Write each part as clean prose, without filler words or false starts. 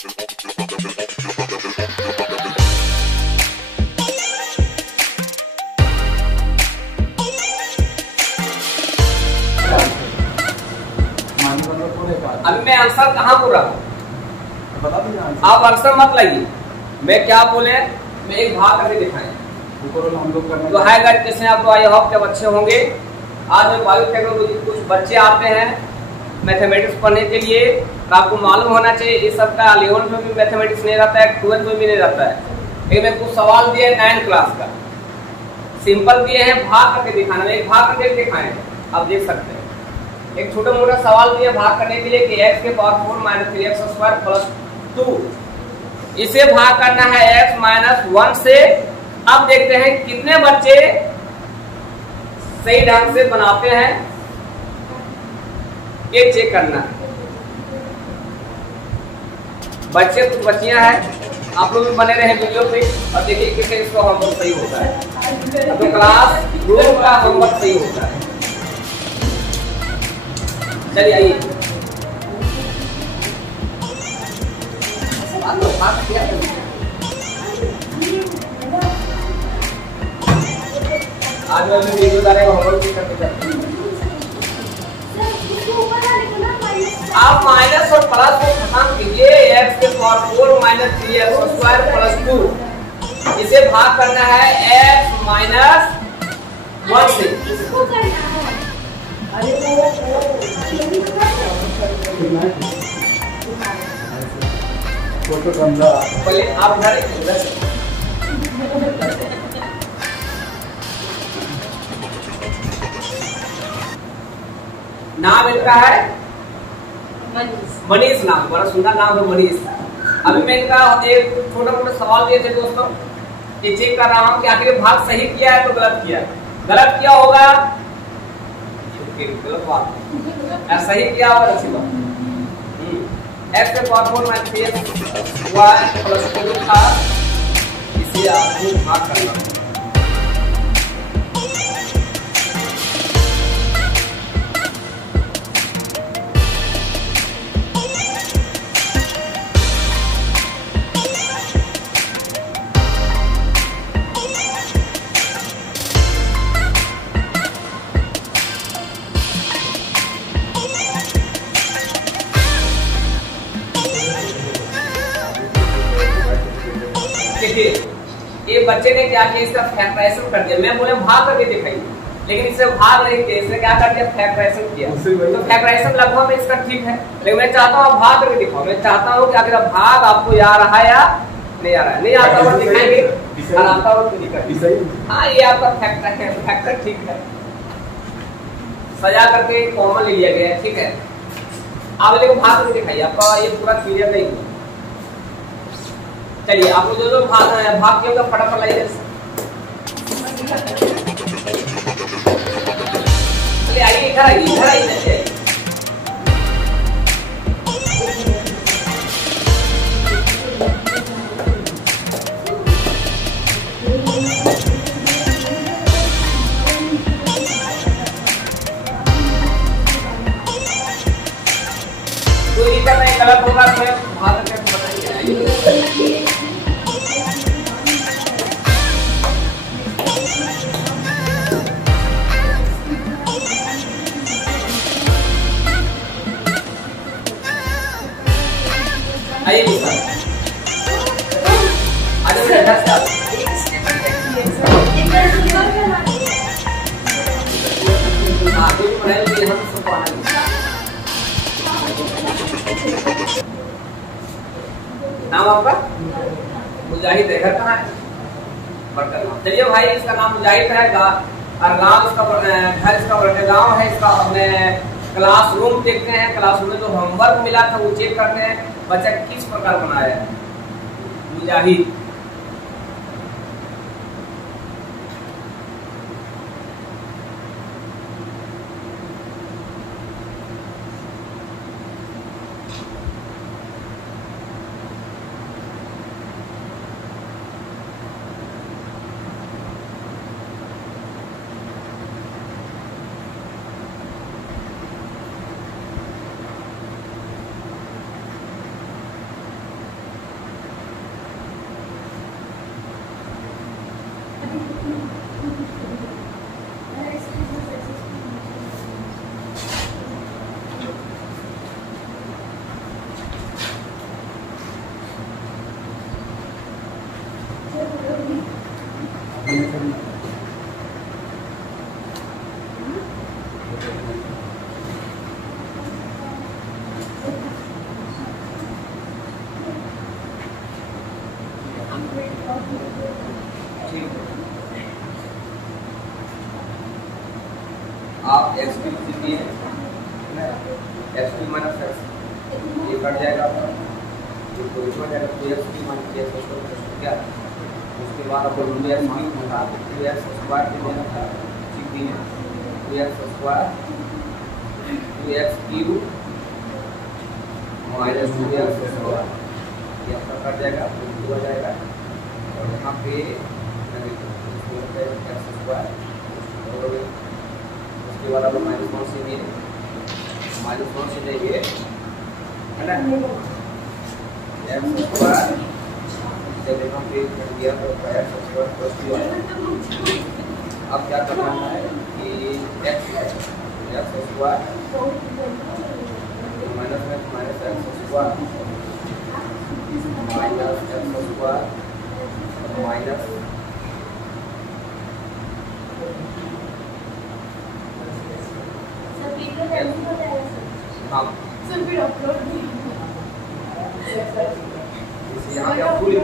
अभी मैं आंसर कहाँ बोल रहा हूँ, आप आंसर मत लाइए। मैं क्या बोले, मैं एक भाग करके दिखाएं तो हाई गाइड कैसे आप तो आई होप जब अच्छे होंगे। आज मैं बायोटेक्नोलॉजी कुछ बच्चे आते हैं मैथमेटिक्स पढ़ने के लिए, तो आपको मालूम होना चाहिए इस सब का 11th में भी मैथमेटिक्स नहीं रहता है, 12th में भी नहीं रहता है। लेकिन मैं कुछ सवाल दिए 9th क्लास का, सिंपल दिए हैं, भाग करके दिखाना। एक भाग करके दिखाएं, आप देख सकते हैं। एक छोटा मोटा सवाल दिया भाग करने के लिए कि x के power 4 minus 3x square plus 2, इसे भाग करना है x माइनस 1 से। अब देखते हैं कितने बच्चे सही ढंग से बनाते हैं, ये चेक करना है। बच्चे कुछ बच्चियां हैं, आप लोग भी बने रहे वीडियो पे और देखिए किसे इसका होमवर्क सही होता है। तो क्लास ग्रुप का होमवर्क सही होता है। चलिए आइए, आज मैं वीडियो डाले होमवर्क भी करके जाते हैं। आप माइनस और प्लस को खत्म कीजिए। x के power 4 minus 3x square plus 2, इसे भाग करना है x माइनस 1 से। पहले आप इधर नाम इनका है मनीष, नाम बड़ा सुंदर नाम है मनीष। अभी मैं इनका एक छोटा मोटा सवाल दिए थे दोस्तों, ये चेक कर रहा हूँ कि आखिर भाग सही किया है तो गलत किया। गलत किया होगा गलत बात, सही किया होगा अच्छी बात। x के power 4 minus 3x y plus 2 था, इसे आपको भाग करना है। ये बच्चे ने क्या किया, इसका फैक्टराइजेशन कर दिया। मैं बोले भाग करके दिखाइए, लेकिन इससे भाग नहीं किया, इसने क्या कर दिया, फैक्टराइजेशन किया। तो फैक्टराइजेशन लगभग में इसका ठीक है, लेकिन मैं चाहता हूँ आप भाग करके दिखाओ। मैं चाहता हूँ कि आखिर भाग आपको आ रहा है या नहीं आ रहा है। नहीं आता हुआ दिखाएंगे और आता हुआ दिखाएंगे। हाँ, ये आपका फैक्टर है, फैक्टर ठीक है, सजा करके कॉमन ले लिया गया है, ठीक है। आप लेकिन भाग करके दिखाइए, आपका ये पूरा क्लियर नहीं हुआ। चलिए आपको जो भाग के फटाफट लाइए। चलिए आइए, इधर आइए, इधर आइए। कोई इधर नहीं गलत होगा तो भाग करके बताइए। आइए नाम आपका मुजाहिद है, घर कहाँ है? चलिए भाई, इसका नाम मुजाहिद है और गाँव इसका घर इसका गाँव है। इसका अपने क्लासरूम देखते हैं, क्लासरूम में जो होमवर्क मिला था वो चेक करते हैं बच्चा किस प्रकार बनाया है। मुजाहिद आप x की स्थिति है x की माइनस x ये कट जाएगा आपका तो कोई हो जाएगा 2x की माइनस x क्या उसके बाद आपको 2x की होगा 2x स्क्वायर के देना था ठीक नहीं है 2x square 2x cube minus 2x square ये आपका कट जाएगा तो 2 आ जाएगा और यहाँ पे x स्क्वायर और उसके बाद आप माइनस 1 से लेंगे है ना x स्क्वायर जब यहाँ पे कर दिया तो x स्क्वायर प्लस 2 आएगा। अब क्या करना है कि x square minus x square minus हाँ यहाँ पे पूरी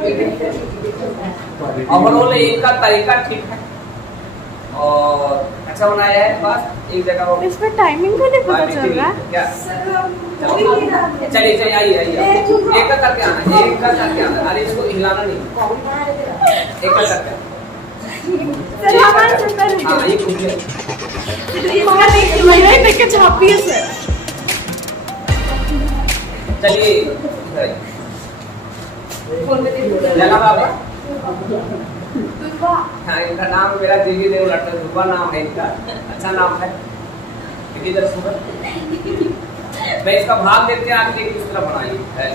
ओवरऑल इनका तरीका ठीक है और अच्छा बनाया है। बस एक जगह इसमें टाइमिंग को नहीं पता चल रहा है क्या चलिए आइए एक का करके आना अरे इसको हिलाना नहीं एक का करके चलिए हाँ इनका नाम मेरा दीदी देव लट्टा दुबा नाम है इनका अच्छा नाम है इधर सुबह मैं इसका भाग देते हैं आप किस तरह बनाइए है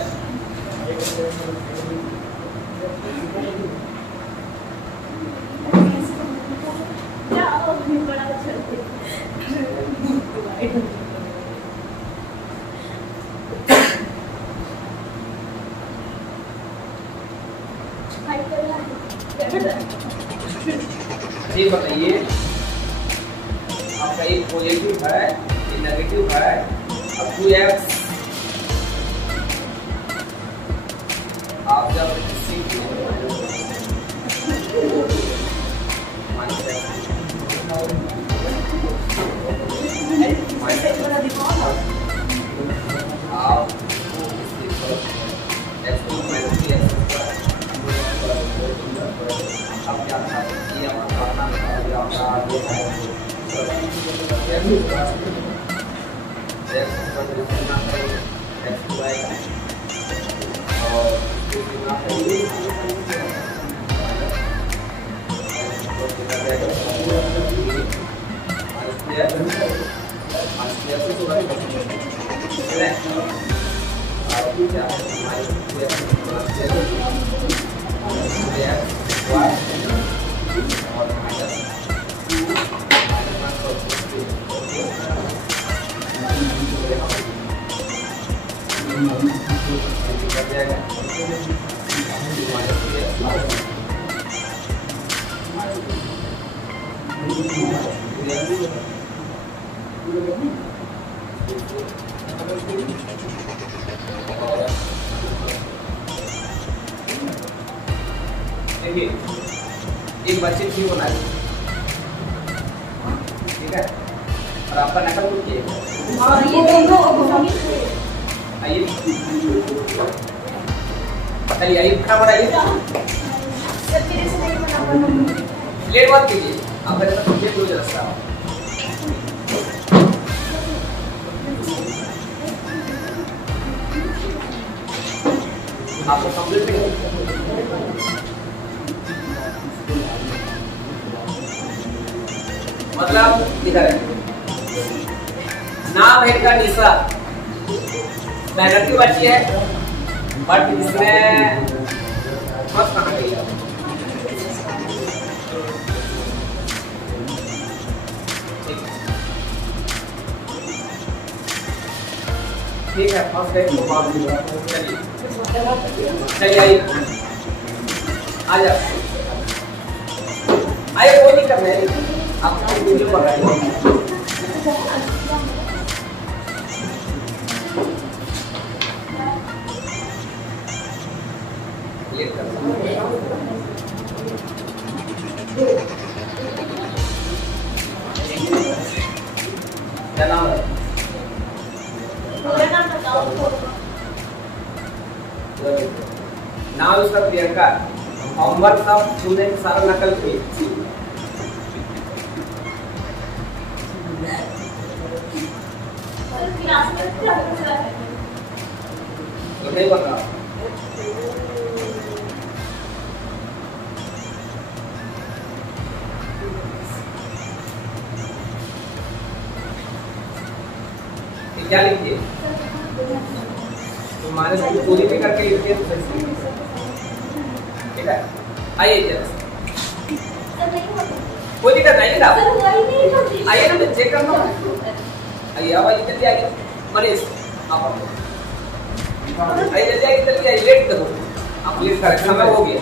जी बताइए आपका एक पॉजिटिव है ये नेगेटिव है अब 2x आप जब देखिए एक बच्चे की बना ली ठीक है और आपका नकल कुछ किए आइए चलिए आइए खड़ा बनाइए लेट मत कीजिए आप मेरे साथ कंप्लीट हो जाता है आपको कंप्लीट मतलब इधर है नाम है इनका निशा मेहनत की बच्ची है बट इसमें फर्स्ट कहाँ गई ठीक है, फर्स्ट है तो बात नहीं। चलिए आइए, आ जाओ, आइए, कोई नहीं करना है, आप वीडियो पर आइए। क्या नाम है? नाम उसका प्रियंका। होमवर्क सब सुनने सारा नकल किए। नहीं बन रहा। क्या लिखिए? तुम्हारे से पूरी भी करके लिखिए तो सही। ठीक है, आइए जरा, कोई दिक्कत नहीं ना, आइए ना, चेक करना। आइए, अब आइए, जल्दी आइए मनीष, आप आइए, जल्दी आइए, जल्दी आइए, लेट करो, आप लेट करें, समय हो गया,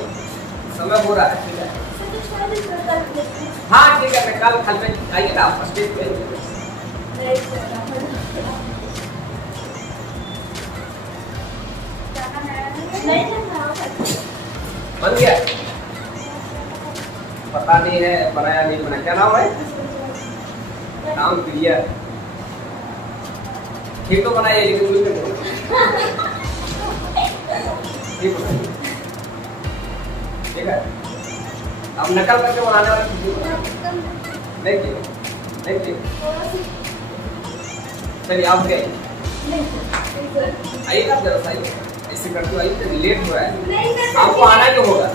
समय हो रहा है। ठीक है, हाँ ठीक है, मैं कल में आइए ना, आप स्टेज पे बन गया, पता नहीं है बनाया नहीं बनाया। क्या नाम है? नाम प्रिया। ठीक तो बनाइए, लेकिन ठीक बनाइए। ठीक है, अब नकल करके बनाने वाला देखिए, देखिए, चलिए आप भी आइए ना, जरा आइए, ऐसे करते हो, आइए, लेट हो रहा है, आपको आना ही होगा,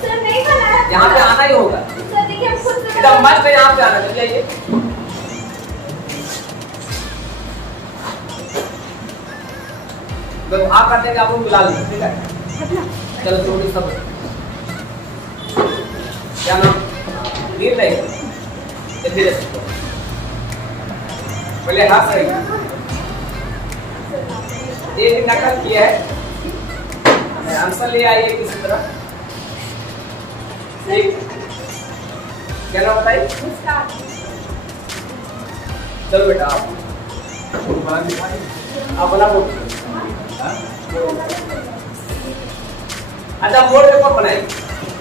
यहाँ पे आना ही होगा, एकदम मस्त है, यहाँ पे आना। चलिए आइए, व्यवहार करने के आपको मिला लेंगे। ठीक है, चलो थोड़ी सब, क्या नाम? नींद नहीं, धीरे पहले हाथ सही, एक नकल किया है, आंसर ले आइए किसी तरह। ठीक, क्या नाम बताइए? चलो बेटा, आप बना बोर्ड। अच्छा, बोर्ड पेपर बनाइए,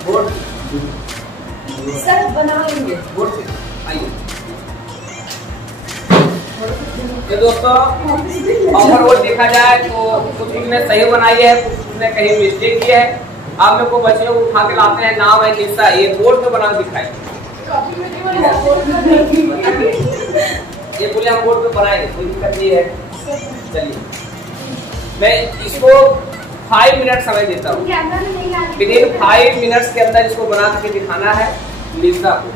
बोर्ड सर बनाएंगे, बोर्ड पे आइए। तो दोस्तों, ओवरऑल देखा जाए तो कुछ ने सही बनाई है, कुछ ने कहीं मिस्टेक की है। आप लोग को बच्चे उठा के लाते हैं, नाम है निशा, ये बोर्ड पे बना दिखाए, ये बोले हम बोर्ड पे बनाएंगे, कोई दिक्कत नहीं है। चलिए, मैं इसको 5 मिनट समय देता हूँ, विदिन 5 मिनट्स के अंदर इसको बना के दिखाना है निशा को।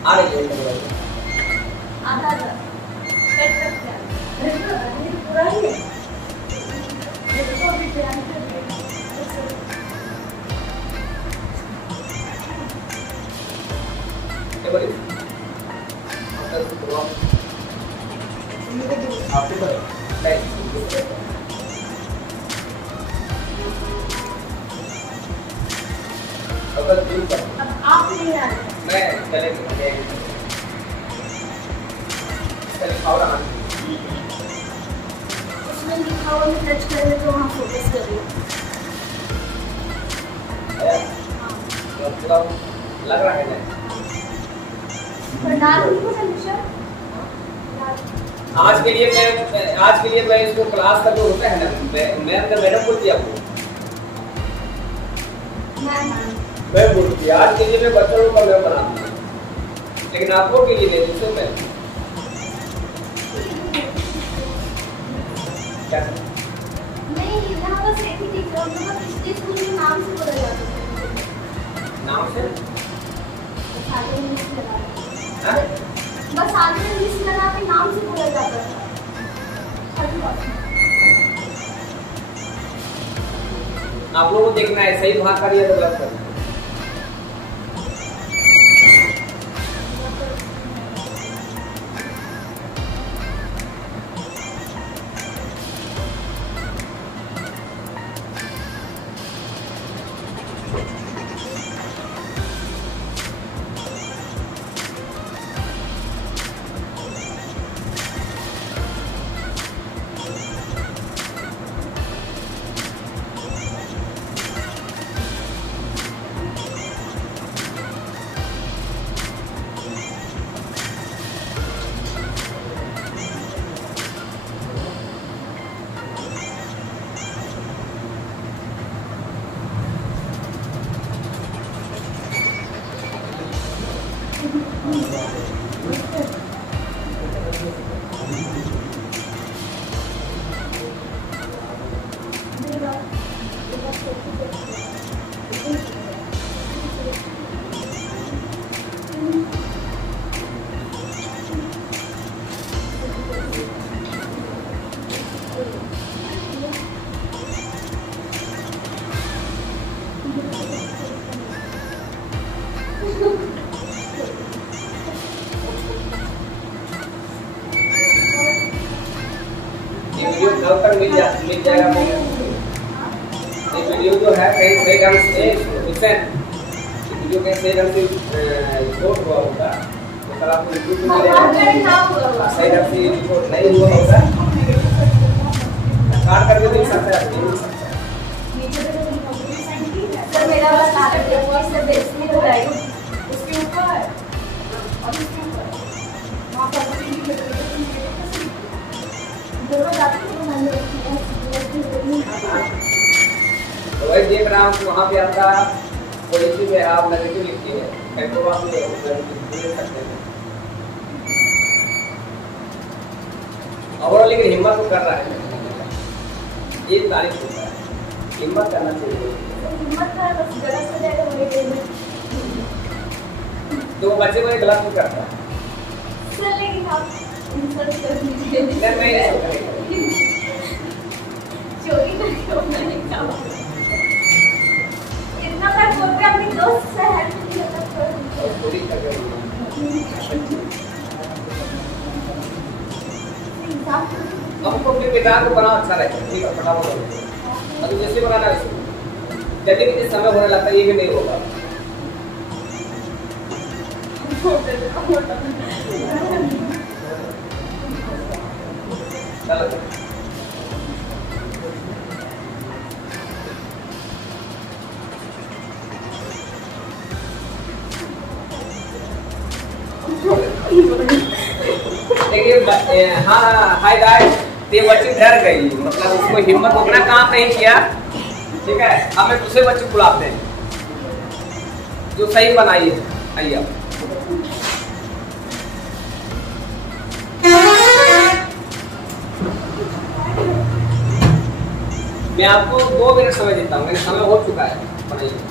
आ रही है आप नहीं आ रहे, मैं चलेंगे, उसमें लिखा हुआ में टच करें तो वहाँ फोकस करिए। लग रहा है ना? आज के लिए मैं इसको क्लास का जो होता है ना, मैं अंदर मैडम बोलती है आपको, मैं बोलती है आज के लिए मैं बच्चों को मैं बनाती हूँ, लेकिन आपको के लिए नहीं, दूसरे में क्या नहीं, यहाँ बस एक ही दिख रहा है, इसके स्कूल में नाम से बोला जाता है, नाम से आगे इंग्लिश लगा, बस आगे इंग्लिश लगा के नाम से बोला जाता है। आप लोगों को देखना है, सही भाग करिए तो गलत करना है। वीडियो कब तक मिल जाएगा मुझे? ये वीडियो जो है कहीं सही ढंग से वीडियो कहीं सही ढंग से रिपोर्ट हुआ होगा तो कल आपको यूट्यूब पे मिलेगा। सही ढंग से रिपोर्ट नहीं हुआ होगा काट करके मिल सकता है, नहीं मिल सकता है। सर मेरा बस आगे वॉइस से बेस में हो जाएगा उसके ऊपर और इसके ऊपर वहां पर दोनों जाते हैं तो मैंने तो वही देख रहा हूँ वहाँ पे आपका पॉजिटिव है, आप नेगेटिव लिखती है कैंटो आप ले सकते हैं। ओवरऑल लेकिन हिम्मत तो कर रहा है, ये तारीफ होता है, हिम्मत करना चाहिए। हिम्मत का बस गलत हो जाएगा मेरे में तो बच्चे को गलत नहीं करता सर, लेकिन आप इंसल्ट कर दीजिए। नहीं मैं नहीं करेगा चोरी करके मैंने क्या इतना मैं बोल के अपनी दोस्त से हेल्प नहीं करता और चोरी करके हमको अपने किताब को बनाना अच्छा लगता है, ठीक है फटाफट हो जाए। अभी जैसे बनाना वैसे जल्दी के समय होने लगता है, ये भी नहीं होगा। चलो देखिए हाँ हाय गाइस, ये बच्ची डर गई, मतलब उसको हिम्मत उतना काम नहीं किया, ठीक है। अब मैं दूसरे बच्चे को बुलाते हैं जो सही बनाई है। आइए आप मैं आपको 2 मिनट समय देता हूँ, मेरा समय हो चुका है, बनाइए।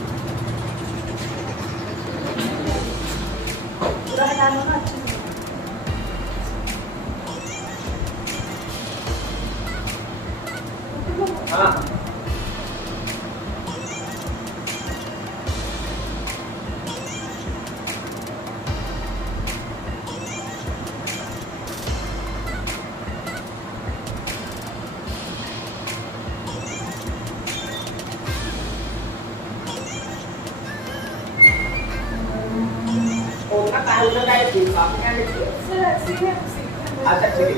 हाँ अच्छा ठीक है।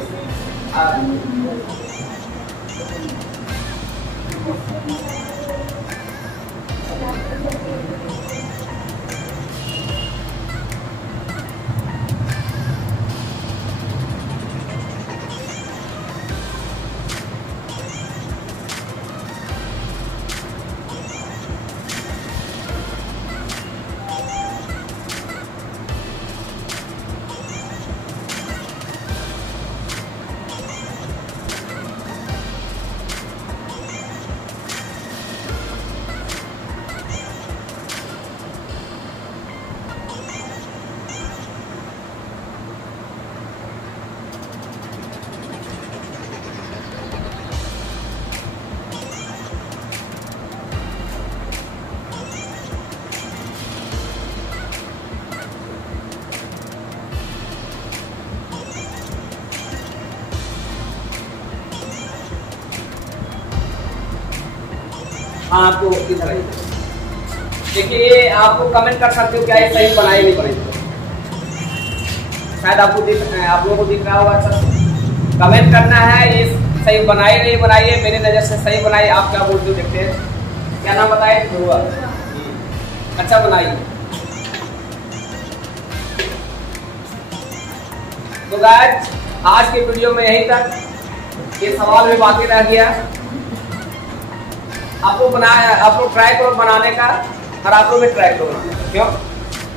हाँ तो इधर आइए। देखिए ये आपको कमेंट कर सकते हो क्या ये सही बनाई नहीं बनाई, शायद आपको आप लोगों को दिख रहा होगा। अच्छा कमेंट करना है ये सही बनाई नहीं बनाई है, मेरी नज़र से सही बनाई, आप क्या बोलते हो देखते हैं। क्या नाम बताए? ध्रुवा। अच्छा बनाइए। तो गाइस आज के वीडियो में यहीं तक, ये सवाल भी बाकी रह गया। आप लोग ट्राई करो बनाने का, और आप लोग भी ट्राई करो बनाने का। क्यों?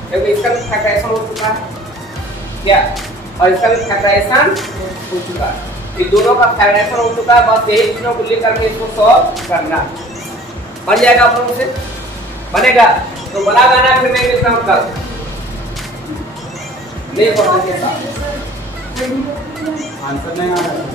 क्योंकि इसका भी फैक्टराइजेशन हो चुका है क्या, और इसका भी फैक्टराइजेशन हो चुका है, ये दोनों का फैक्टराइजेशन हो चुका है। बस यही चीजों को लेकर के इसको सॉल्व करना। बन जाएगा आप लोगों से? बनेगा तो बना गाना, फिर मैं मिलता हूँ कल। नहीं पढ़ने के साथ आंसर नहीं आ रहा है।